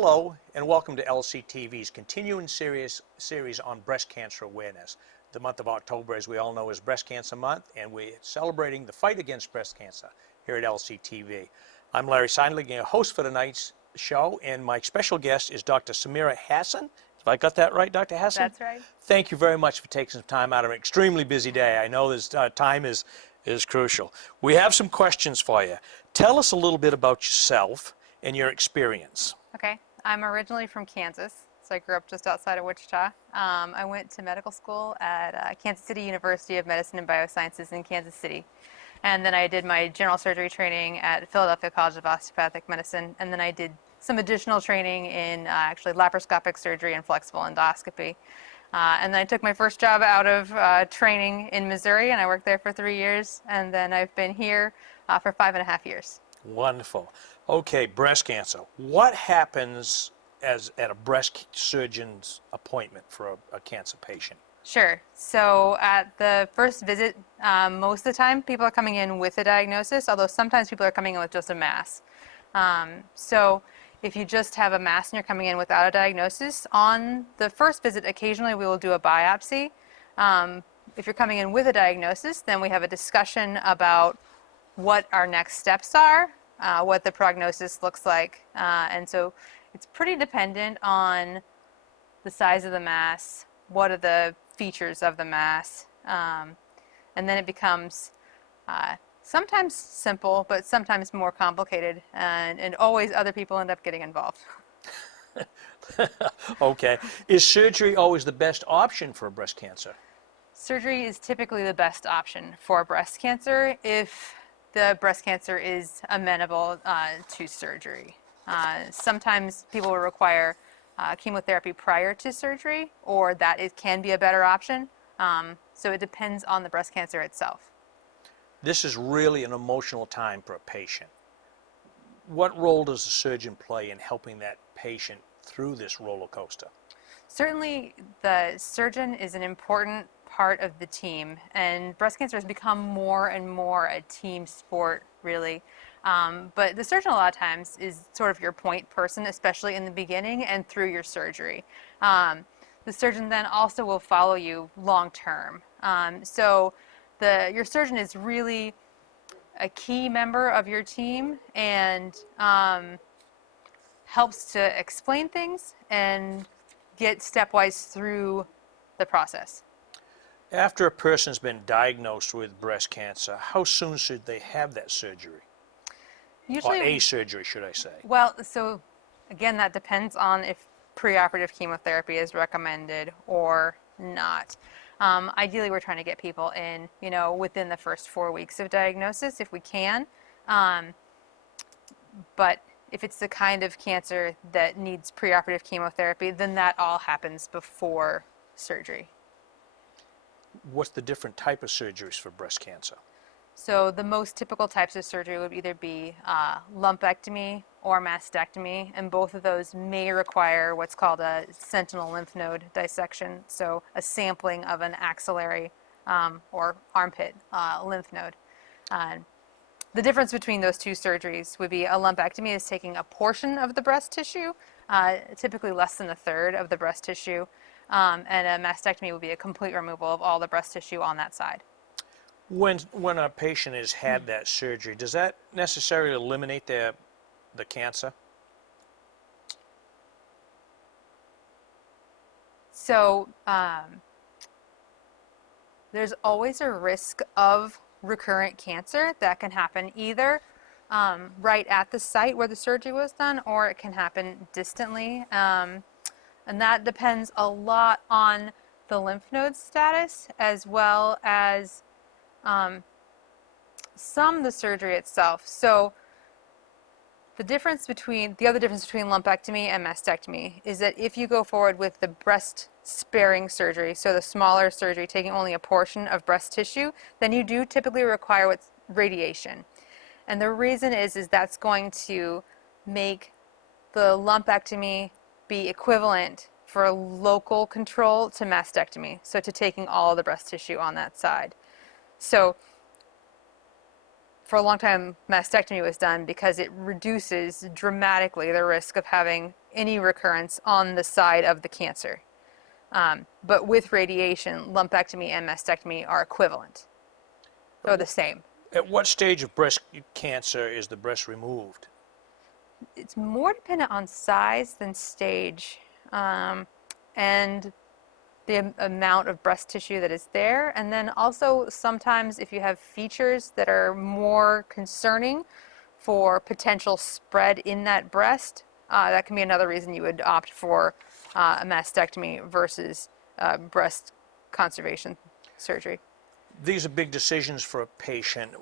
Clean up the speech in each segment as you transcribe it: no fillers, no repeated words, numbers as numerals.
Hello and welcome to LCTV's continuing series on breast cancer awareness. The month of October, as we all know, is Breast Cancer Month, and we're celebrating the fight against breast cancer here at LCTV. I'm Larry Seidling, your host for tonight's show, and my special guest is Dr. Samira Hassan. Have I got that right, Dr. Hassan? That's right. Thank you very much for taking some time out of an extremely busy day. I know this time is crucial. We have some questions for you. Tell us a little bit about yourself and your experience. Okay. I'm originally from Kansas, so I grew up just outside of Wichita. I went to medical school at Kansas City University of Medicine and Biosciences in Kansas City. And then I did my general surgery training at Philadelphia College of Osteopathic Medicine. And then I did some additional training in actually laparoscopic surgery and flexible endoscopy. And then I took my first job out of training in Missouri, and I worked there for 3 years. And then I've been here for 5.5 years. Wonderful. Okay, breast cancer. What happens at a breast surgeon's appointment for a cancer patient? Sure. So at the first visit, most of the time people are coming in with a diagnosis, although sometimes people are coming in with just a mass. So if you just have a mass and you're coming in without a diagnosis, on the first visit, occasionally we will do a biopsy. If you're coming in with a diagnosis, then we have a discussion about what our next steps are, what the prognosis looks like. And so it's pretty dependent on the size of the mass, what are the features of the mass, and then it becomes sometimes simple, but sometimes more complicated, and always other people end up getting involved. Okay. Is surgery always the best option for breast cancer? Surgery is typically the best option for breast cancer if the breast cancer is amenable to surgery. Sometimes people will require chemotherapy prior to surgery, or that it can be a better option. So it depends on the breast cancer itself. This is really an emotional time for a patient. What role does the surgeon play in helping that patient through this roller coaster? Certainly, the surgeon is an important part of the team, and breast cancer has become more and more a team sport, really. But the surgeon a lot of times is sort of your point person, especially in the beginning and through your surgery. The surgeon then also will follow you long term. So your surgeon is really a key member of your team and helps to explain things and get stepwise through the process. After a person's been diagnosed with breast cancer, how soon should they have that surgery? Usually, Or a surgery, should I say? well, so again, that depends on if preoperative chemotherapy is recommended or not. Ideally, we're trying to get people in, within the first 4 weeks of diagnosis if we can. But if it's the kind of cancer that needs preoperative chemotherapy, then that all happens before surgery. What's the different type of surgeries for breast cancer? So the most typical types of surgery would either be lumpectomy or mastectomy, and both of those may require what's called a sentinel lymph node dissection, so a sampling of an axillary or armpit lymph node. The difference between those two surgeries would be a lumpectomy is taking a portion of the breast tissue, typically less than a third of the breast tissue, and a mastectomy would be a complete removal of all the breast tissue on that side. When a patient has had that surgery, does that necessarily eliminate the cancer? So there's always a risk of recurrent cancer that can happen either right at the site where the surgery was done, or it can happen distantly. And that depends a lot on the lymph node status as well as the surgery itself. So the other difference between lumpectomy and mastectomy is that if you go forward with the breast sparing surgery, so the smaller surgery taking only a portion of breast tissue, then you do typically require what's radiation. And the reason is that's going to make the lumpectomy be equivalent for local control to mastectomy, so to taking all of the breast tissue on that side. So for a long time, mastectomy was done because it reduces dramatically the risk of having any recurrence on the side of the cancer. But with radiation, lumpectomy and mastectomy are equivalent. They're the same. At what stage of breast cancer is the breast removed? It's more dependent on size than stage, and the amount of breast tissue that is there. And then also sometimes if you have features that are more concerning for potential spread in that breast, that can be another reason you would opt for a mastectomy versus breast conservation surgery. These are big decisions for a patient.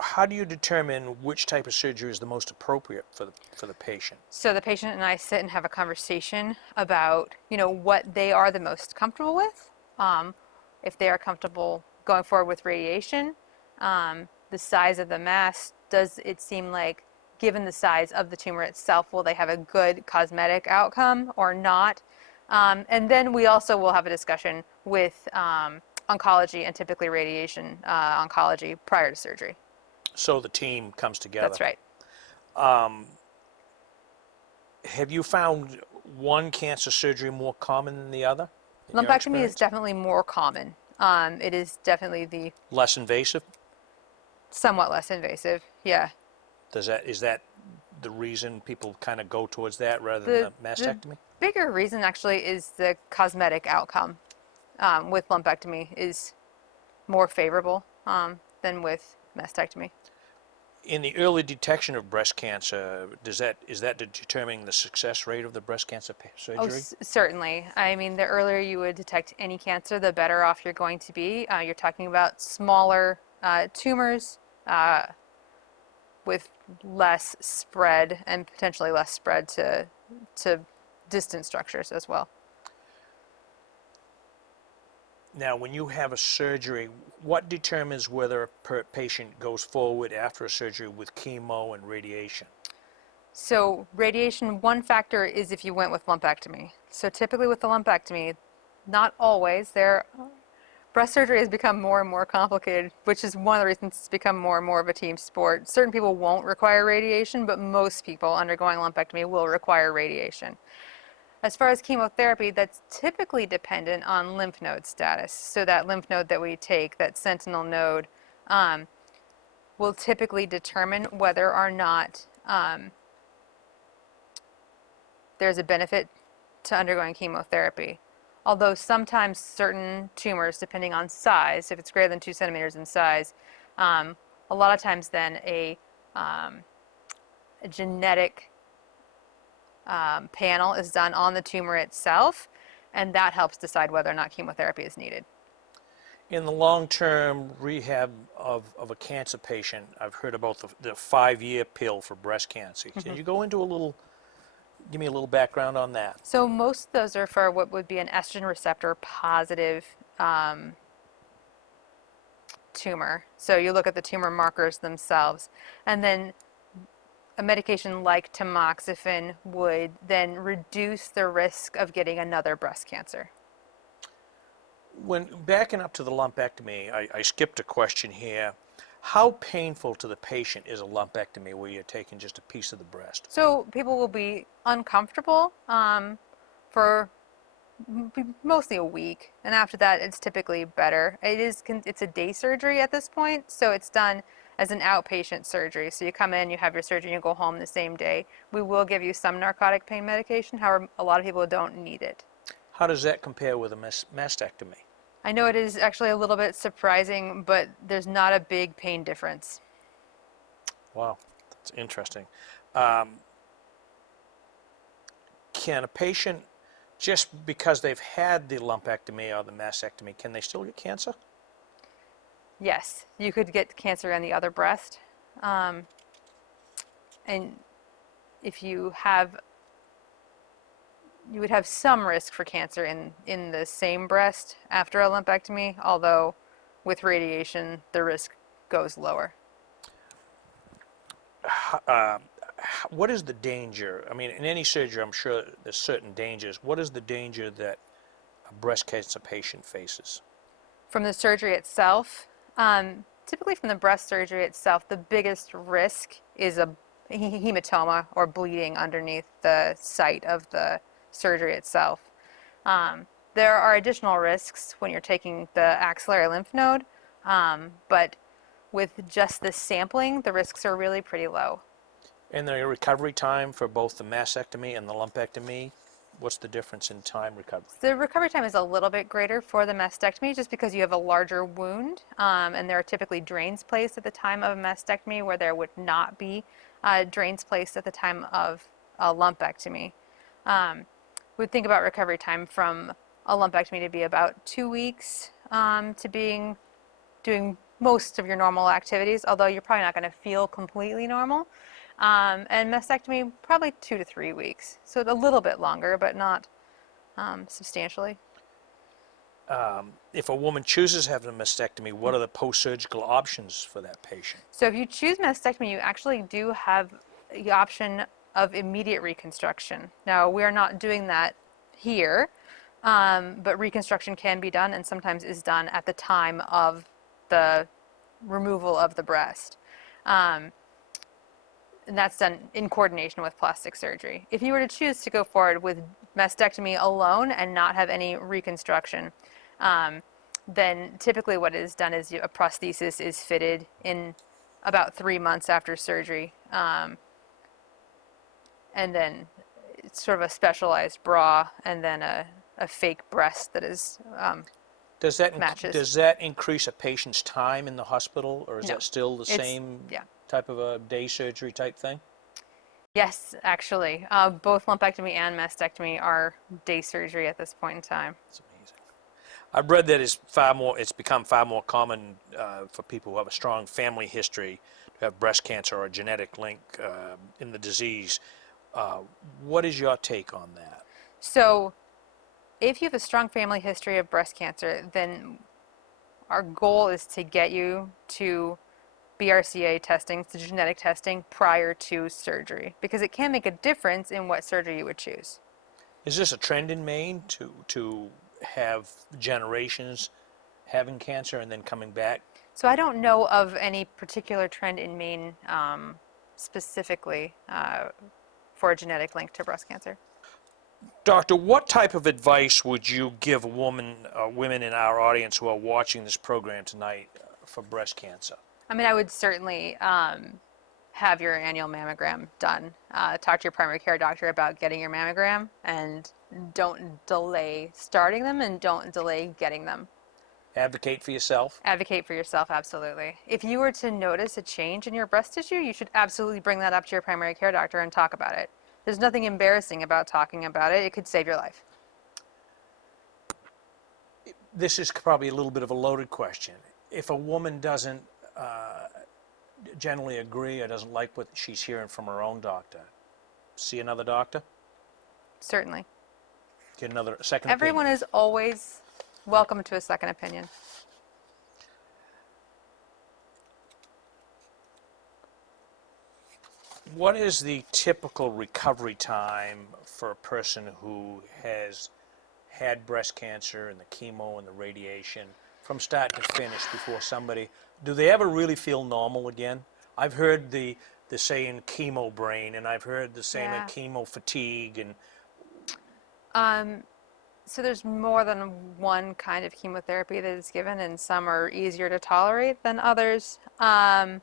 How do you determine which type of surgery is the most appropriate for the patient? So the patient and I sit and have a conversation about, what they are the most comfortable with. If they are comfortable going forward with radiation, the size of the mass, does it seem like, given the size of the tumor itself, will they have a good cosmetic outcome or not? And then we also will have a discussion with oncology and typically radiation oncology prior to surgery. So the team comes together. That's right. Have you found one cancer surgery more common than the other? in your Lumpectomy is experience? definitely more common. It is definitely the Less invasive? somewhat less invasive. Yeah. Is that the reason people kind of go towards that rather The, than the mastectomy? bigger reason actually is the cosmetic outcome with lumpectomy is more favorable than with mastectomy. In the early detection of breast cancer, is that determining the success rate of the breast cancer Oh, surgery? certainly. I mean, the earlier you would detect any cancer, the better off you're going to be. You're talking about smaller tumors with less spread and potentially less spread to distant structures as well. Now, when you have a surgery, what determines whether a patient goes forward after a surgery with chemo and radiation? So radiation, one factor is if you went with lumpectomy. So typically with the lumpectomy, not always, breast surgery has become more and more complicated, which is one of the reasons it's become more and more of a team sport. Certain people won't require radiation, but most people undergoing lumpectomy will require radiation. As far as chemotherapy, that's typically dependent on lymph node status. So that lymph node that we take, that sentinel node, will typically determine whether or not there's a benefit to undergoing chemotherapy. Although sometimes certain tumors, depending on size, if it's greater than 2 centimeters in size, a lot of times then a genetic panel is done on the tumor itself, and that helps decide whether or not chemotherapy is needed. In the long-term rehab of a cancer patient, I've heard about the 5-year pill for breast cancer. Can you go into give me a little background on that? So most of those are for what would be an estrogen receptor positive tumor. So you look at the tumor markers themselves, and then a medication like tamoxifen would then reduce the risk of getting another breast cancer. When backing up to the lumpectomy, I skipped a question here. How painful to the patient is a lumpectomy where you're taking just a piece of the breast? So people will be uncomfortable for mostly a week, and after that it's typically better. It's a day surgery at this point, so it's done as an outpatient surgery. So you come in, you have your surgery, and you go home the same day. We will give you some narcotic pain medication, however, a lot of people don't need it. How does that compare with a mastectomy? I know it is actually a little bit surprising, but there's not a big pain difference. Wow, that's interesting. Can a patient, just because they've had the lumpectomy or the mastectomy, can they still get cancer? Yes, you could get cancer on the other breast. And if you would have some risk for cancer in the same breast after a lumpectomy, although with radiation, the risk goes lower. What is the danger? I mean, in any surgery, I'm sure there's certain dangers. What is the danger that a breast cancer patient faces? From the surgery itself, typically from the breast surgery itself, the biggest risk is a hematoma or bleeding underneath the site of the surgery itself. There are additional risks when you're taking the axillary lymph node, but with just the sampling, the risks are really pretty low. And the recovery time for both the mastectomy and the lumpectomy, what's the difference in time recovery? The recovery time is a little bit greater for the mastectomy just because you have a larger wound, and there are typically drains placed at the time of a mastectomy where there would not be drains placed at the time of a lumpectomy. We'd think about recovery time from a lumpectomy to be about 2 weeks to doing most of your normal activities, although you're probably not going to feel completely normal. And mastectomy, probably 2 to 3 weeks. So a little bit longer, but not substantially. If a woman chooses having a mastectomy, what are the post-surgical options for that patient? So if you choose mastectomy, you actually do have the option of immediate reconstruction. Now, we're not doing that here, but reconstruction can be done and sometimes is done at the time of the removal of the breast. And that's done in coordination with plastic surgery. If you were to choose to go forward with mastectomy alone and not have any reconstruction, then typically what is done is a prosthesis is fitted in about 3 months after surgery. And then it's sort of a specialized bra and then a fake breast that is matches. Does that increase a patient's time in the hospital, or is No. that still the same Yeah. type of a day surgery type thing? Yes, actually. Both lumpectomy and mastectomy are day surgery at this point in time. It's amazing. I've read that it's become far more common for people who have a strong family history to have breast cancer or a genetic link in the disease. What is your take on that? So if you have a strong family history of breast cancer, then our goal is to get you to BRCA testing, to genetic testing prior to surgery, because it can make a difference in what surgery you would choose. Is this a trend in Maine to have generations having cancer and then coming back? So I don't know of any particular trend in Maine specifically for a genetic link to breast cancer. Doctor, what type of advice would you give women in our audience who are watching this program tonight for breast cancer? I mean, I would certainly have your annual mammogram done. Talk to your primary care doctor about getting your mammogram, and don't delay starting them and don't delay getting them. Advocate for yourself? Advocate for yourself, absolutely. If you were to notice a change in your breast tissue, you should absolutely bring that up to your primary care doctor and talk about it. There's nothing embarrassing about talking about it. It could save your life. This is probably a little bit of a loaded question. If a woman doesn't generally agree or doesn't like what she's hearing from her own doctor, see another doctor? Certainly. Get another second Everyone opinion. is always welcome to a second opinion. What is the typical recovery time for a person who has had breast cancer and the chemo and the radiation from start to finish before somebody, do they ever really feel normal again? I've heard the saying chemo brain, and I've heard the saying Yeah. chemo fatigue, and So there's more than one kind of chemotherapy that is given, and some are easier to tolerate than others. And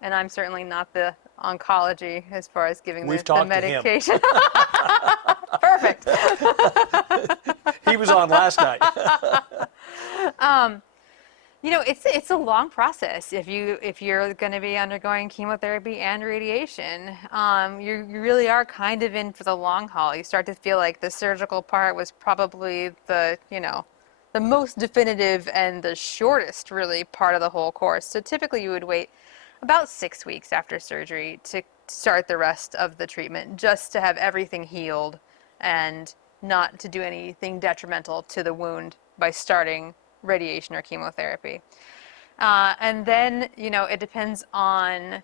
I'm certainly not the oncology as far as giving We've the talked to him. medication. Perfect. he was on last night. You know, it's a long process if you're going to be undergoing chemotherapy and radiation. You really are kind of in for the long haul. You start to feel like the surgical part was probably the most definitive and the shortest really part of the whole course. So typically you would wait about 6 weeks after surgery to start the rest of the treatment, just to have everything healed and not to do anything detrimental to the wound by starting radiation or chemotherapy. And then, it depends on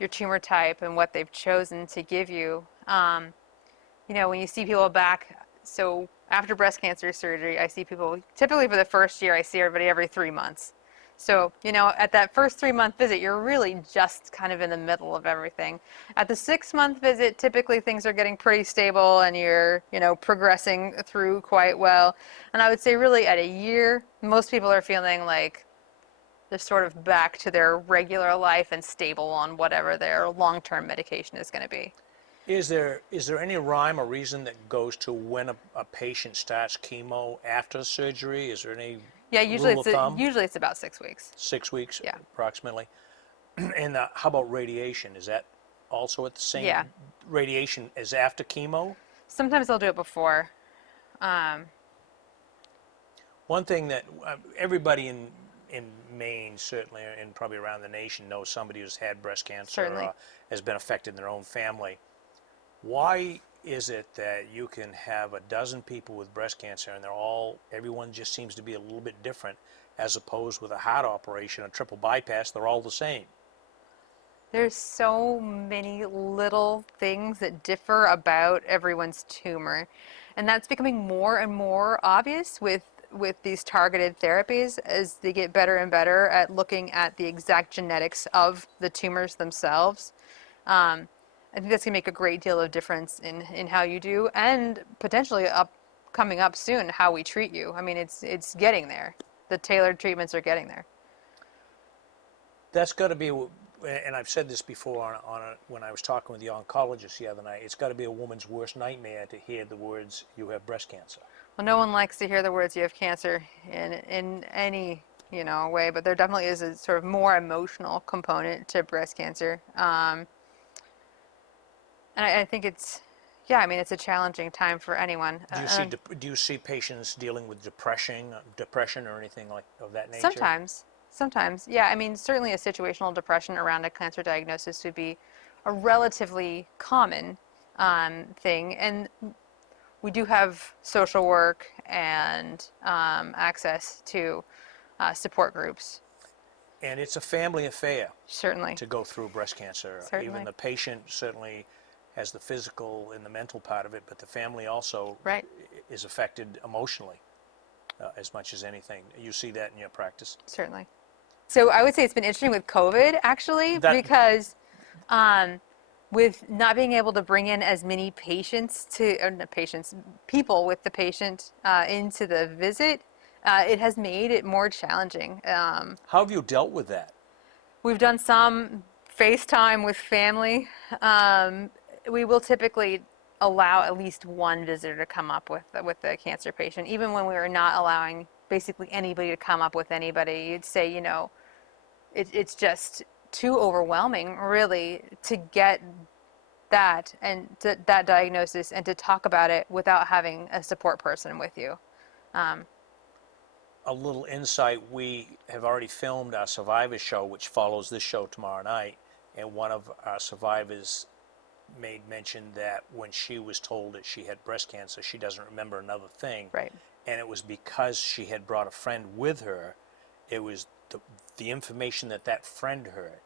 your tumor type and what they've chosen to give you. When you see people back, so after breast cancer surgery, I see people, typically for the first year, I see everybody every 3 months. So, at that first 3-month visit, you're really just kind of in the middle of everything. At the 6-month visit, typically things are getting pretty stable and you're, progressing through quite well. And I would say really at a year, most people are feeling like they're sort of back to their regular life and stable on whatever their long-term medication is going to be. Is there any rhyme or reason that goes to when a patient starts chemo after surgery? Is there any Yeah, rule of thumb? usually it's about 6 weeks. 6 weeks, Yeah. approximately. And how about radiation? Is that also at the same? Yeah. Radiation is after chemo? Sometimes they'll do it before. One thing that everybody in Maine, certainly, and probably around the nation, knows somebody who's had breast cancer Certainly. or has been affected in their own family. Why is it that you can have a dozen people with breast cancer and everyone just seems to be a little bit different, as opposed with a heart operation, a triple bypass, they're all the same? There's so many little things that differ about everyone's tumor. And that's becoming more and more obvious with these targeted therapies as they get better and better at looking at the exact genetics of the tumors themselves. I think that's going to make a great deal of difference in how you do, and potentially coming up soon, how we treat you. I mean, it's getting there. The tailored treatments are getting there. That's got to be, and I've said this before when I was talking with the oncologist the other night, it's got to be a woman's worst nightmare to hear the words, "You have breast cancer." Well, no one likes to hear the words "you have cancer" in any way, but there definitely is a sort of more emotional component to breast cancer. And I think it's a challenging time for anyone. Do you see patients dealing with depression or anything like of that nature? Sometimes, yeah. I mean, certainly a situational depression around a cancer diagnosis would be a relatively common thing, and we do have social work and access to support groups. And it's a family affair Certainly. to go through breast cancer. Certainly. Even the patient certainly has the physical and the mental part of it, but the family also Right. is affected emotionally as much as anything. You see that in your practice? Certainly. So I would say it's been interesting with COVID, actually, because with not being able to bring in as many people with the patient into the visit, it has made it more challenging. How have you dealt with that? We've done some FaceTime with family. We will typically allow at least one visitor to come up with the cancer patient, even when we are not allowing basically anybody to come up with anybody. You'd say, it's just too overwhelming, really, to get that that diagnosis and to talk about it without having a support person with you. A little insight, we have already filmed our Survivor show, which follows this show tomorrow night, and one of our survivors made mention that when she was told that she had breast cancer, she doesn't remember another thing. Right. And it was because she had brought a friend with her. It was the information that friend heard.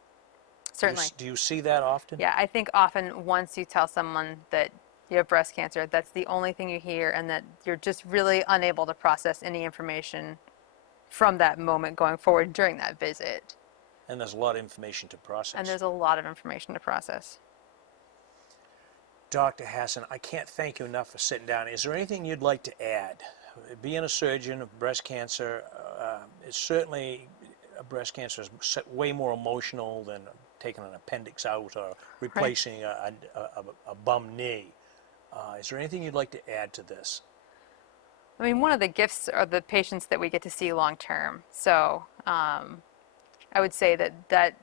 Certainly. Do you see that often? Yeah, I think often once you tell someone that you have breast cancer, that's the only thing you hear, and that you're just really unable to process any information from that moment going forward during that visit. And there's a lot of information to process. And there's a lot of information to process. Dr. Hassan, I can't thank you enough for sitting down. Is there anything you'd like to add? Being a surgeon of breast cancer, it's certainly, breast cancer is way more emotional than taking an appendix out or replacing a bum knee. Is there anything you'd like to add to this? I mean, one of the gifts are the patients that we get to see long term. So I would say that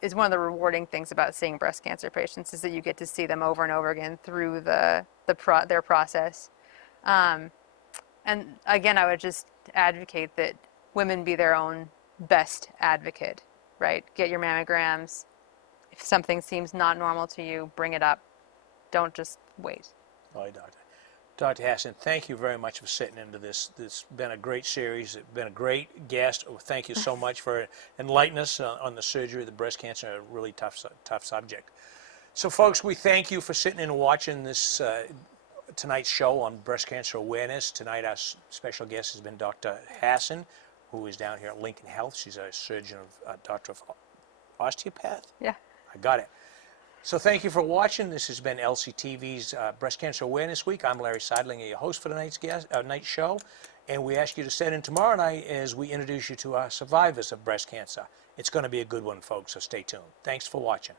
is one of the rewarding things about seeing breast cancer patients, is that you get to see them over and over again through their process. And again, I would just advocate that women be their own best advocate, right? Get your mammograms. If something seems not normal to you, bring it up. Don't just wait. All right, Doctor. Dr. Hassan, thank you very much for sitting into this. It's been a great series. It's been a great guest. Thank you so much for enlightening us on the surgery of the breast cancer, a really tough subject. So, folks, we thank you for sitting in and watching this tonight's show on breast cancer awareness. Tonight, our special guest has been Dr. Hassan, who is down here at Lincoln Health. She's a surgeon of doctor of osteopath. Yeah. I got it. So thank you for watching. This has been LCTV's Breast Cancer Awareness Week. I'm Larry Seidlinger, your host for tonight's night show. And we ask you to set in tomorrow night as we introduce you to our survivors of breast cancer. It's going to be a good one, folks, so stay tuned. Thanks for watching.